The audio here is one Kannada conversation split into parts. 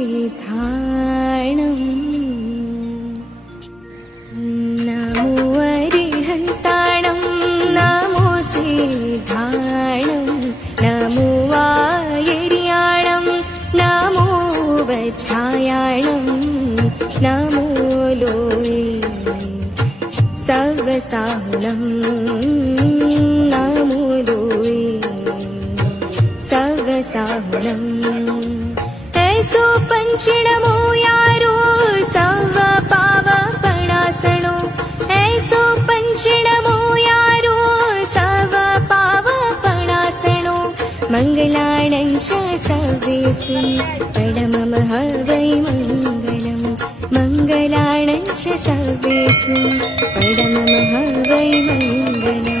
सिद्धाणम् नमो अरिहन्ताणं नमो सिद्धाणं नमो वायर्याणं नमो वच्छायाणं नमो लोये सर्वसाहुणं नमो लोये सर्वसाहुणम् ऐसो पंचणमो यारो सर्व पावपणासनो ऐसो पंचणमो यारो सर्व पावपणासनो मङ्गलाणं च सर्वेषु परममः वै मङ्गलम् मङ्गलाणं च सर्वेषु परममः वै मङ्गलम्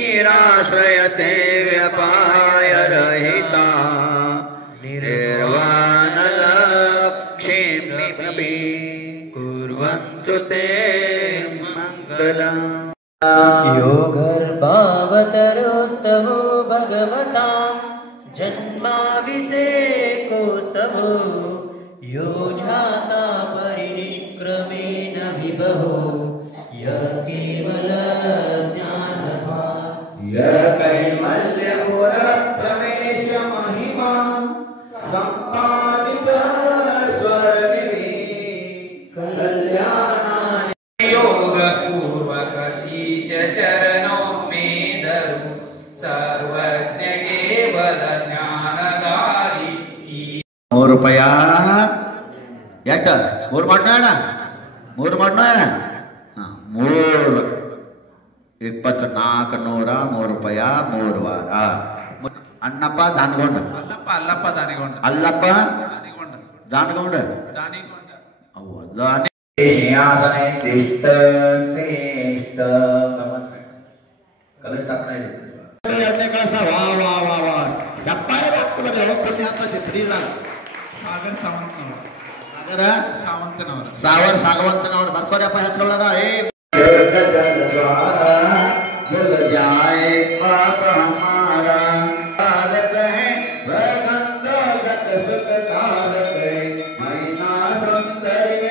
लक्ष्मीराश्रयते व्यपाय रहिता निर्वाणलक्ष्मीमपि कुर्वन्तु ते मङ्गलम्। यो गर्भावतरोस्तवो भगवतां जन्माभिषेकोस्तवो यो जाता परिनिष्क्रमेण विभवो य केवल कैवल्यपुरप्रवेश महिमा सम्पादित स्वर्गिणी कल्याणानि योगपूर्वक शीश चरणों में धरु सर्वज्ञ केवल ज्ञानदारी की ₹3 ಯಾಕ 3 ಮಾಡೋಣ 3 ಮಾಡೋಣ 3 2400 ₹3 3 ವಾರ ಅಣ್ಣಪ್ಪ ದಾನಗೊಂಡ ಅಲ್ಲಪ್ಪ ದಾನಿಗೊಂಡ ಅಲ್ಲಪ್ಪ ದಾನಗೊಂಡ ಅವು ದಾನಿ ಸಿಂಹಾಸನೆ ತಿಷ್ಟ ಶ್ರೇಷ್ಠ ಕಲಿಸ್ತಾಪನೆ ಎರಡನೇ ಕ್ಲಾಸ ವಾ ವಾ ವಾ ವಾ ಚಪ್ಪಾಳೆ ಆಗ್ತದೆ ಪುಣ್ಯಾತ್ಮ ತಿರಿಲ್ಲ ಸಾಗರ್ ಸಾಗವಂತನವರು ಬರ್ಕೋರಪ್ಪ ಹೆಸರುಳ್ಳದ जल जाए पाप हमारा कारक है वगंधगत सुख कारक है महीना सौंदर्य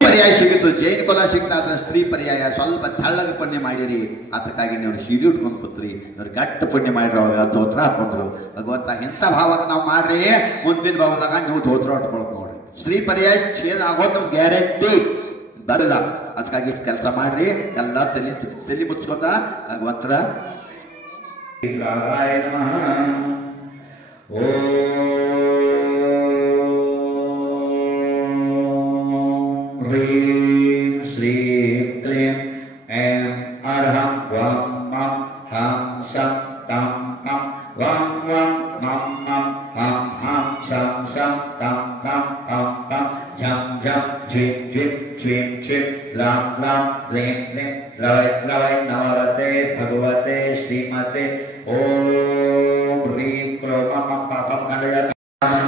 पर्याय ಸಿಗಿತು ಜೈನ ಕೊಲ ಸಿಗ್ತಾದ್ರ ಸ್ತ್ರೀ ಪರ್ಯಾಯ ಸ್ವಲ್ಪ ತೆಳ್ಳಗ ಪುಣ್ಯ ಮಾಡಿರಿ ಅದಕ್ಕಾಗಿ ನೀವು ಸೀಡಿ ಉಟ್ಕೊಂಡು ಕೂತ್ರಿ ಅವ್ರು ಗಟ್ಟ ಪುಣ್ಯ ಮಾಡಿರೋ ಧೋತ್ರ ಹಾಕೊಂಡ್ರು ಭಗವಂತ ಇಂಥ ಭಾವಕ ನಾವು ಮಾಡ್ರಿ ಮುಂದಿನ ಭಾವದಾಗ ನೀವು ಧೋತ್ರ ಉಟ್ಕೊಳಕ್ ನೋಡ್ರಿ ಸ್ತ್ರೀ ಪರ್ಯಾಯ ಚೇಂಜ್ ಆಗೋದು ಗ್ಯಾರಂಟಿ ಬರಲ್ಲ ಅದಕ್ಕಾಗಿ ಕೆಲಸ ಮಾಡ್ರಿ ಎಲ್ಲ ತಲೆ ಮುಚ್ಕೊಂಡ ಭಗವಂತರ ह्रीं श्रीं क्लीं ऐं अरहं वं मं हं शं तं तं वं वं मं मं हं हं शं शं तं तं तं तं झं झं झिं झिं झिं क्षिं लां लां क्लीं क्लीं लवै लवै नमोरते भगवते श्रीमते ओम ह्रीं क्रों मम पापं खण्डयामि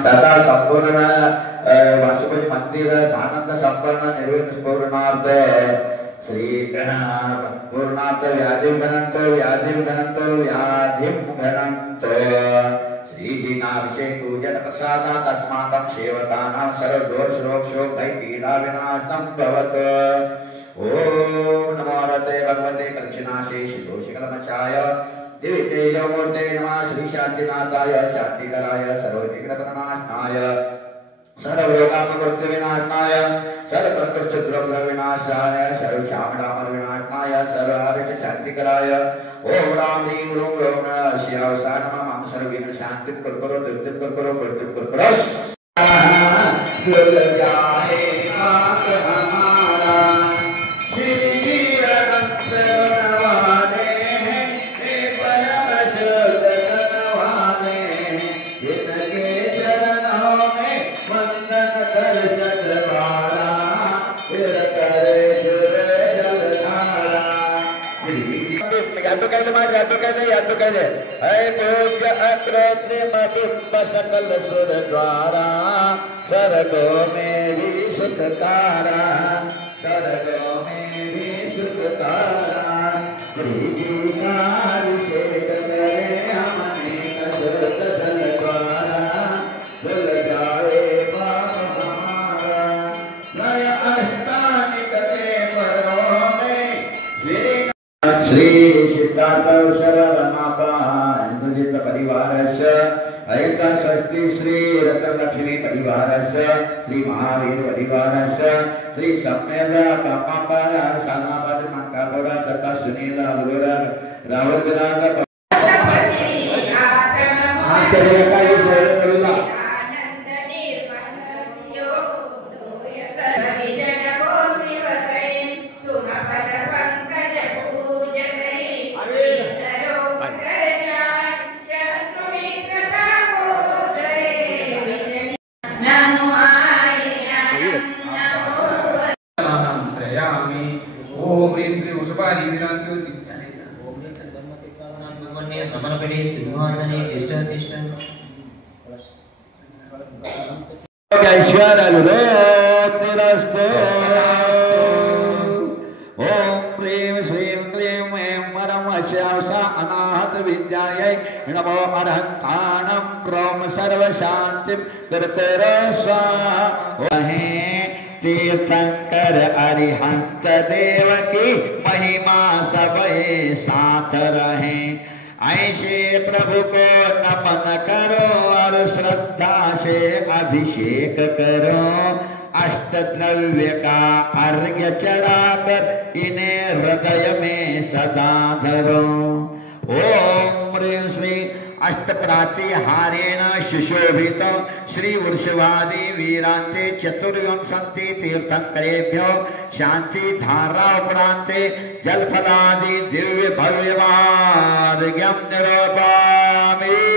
तथा संपूर्ण वासुदेव मंदिर आनंद संपन्न निर्विघ्न पूर्णार्थ श्री पूर्णार्थ व्याधिं घनंतो श्री जिनाभिषेक पूजन प्रसादात् अस्माकं सेवकानां सर्वदोष रोग शोक भय पीड़ा विनाशनं भवतु ओम नमो रते भगवते दक्षिणाशे शितोषिकलमचाय दिव्य तेजोमूर्ते नमः श्री शांतिनाथाय शांतिकराय सर्वविघ्नप्रणाशनाय सर्वरोगापवर्त्य विनाशनाय सर्वप्रकृतिद्रव्य विनाशाय सर्वक्षामडामर विनाशनाय सर्वारिक शांतिकराय ओम राम ह्रीं ह्रूं ह्रूं नमः शिवाय नमः मां सर्वविघ्न शांति कुरकुरो तृप्ति कुरकुरो कुरकुरो कुरकुरो दुर्गाये नाथ हमारा श्री अनंत नवाने हे परम शुद्ध नवाने जिनके चरणों में वंदन दर्शन द्वारा फिर करे यादव कहले है पूज्य अकृत्रिम सकल सुर द्वारा स्वर्गों में भी सुखकारा स्वर्गों में भी सुखकारा श्री जी का अभिषेक करे हमने कसरत द्वारा भूल जाए पाप हमारा नया अष्टानिक के परों में श्री सिद्धार्थ शरदमापा इंद्रजित परिवारस्य ऐसा षष्ठी श्री रत्नलक्ष्मी परिवारस्य श्री महावीर परिवारस्य श्री सम्मेद कामापार सालनापाद मंकापुरा तथा सुनील अलगुरा राहुल विराग ओम क्लीं श्रीं क्लीं ऐं परमशिवसा अनाहत विद्यायै नमो अरहंतानं प्रोम सर्वशान्तिं कृतरो स्वाहा तीर्थंकर अरिहंत देव की महिमा सबे साथ रहे ऐसे प्रभु को नमन करो और श्रद्धा से अभिषेक करो अष्ट द्रव्य का अर्घ्य चढ़ाकर इन्हें हृदय में सदा धरो ओम ह्रीं श्री अष्टप्रातिहारेण सुशोभित श्री वृषभादि वीरांते चतुर्विंशति तीर्थंकरेभ्यो शांति धारा उपरांते जलफलादि दिव्य भव्य मार्गम निरूपयामि।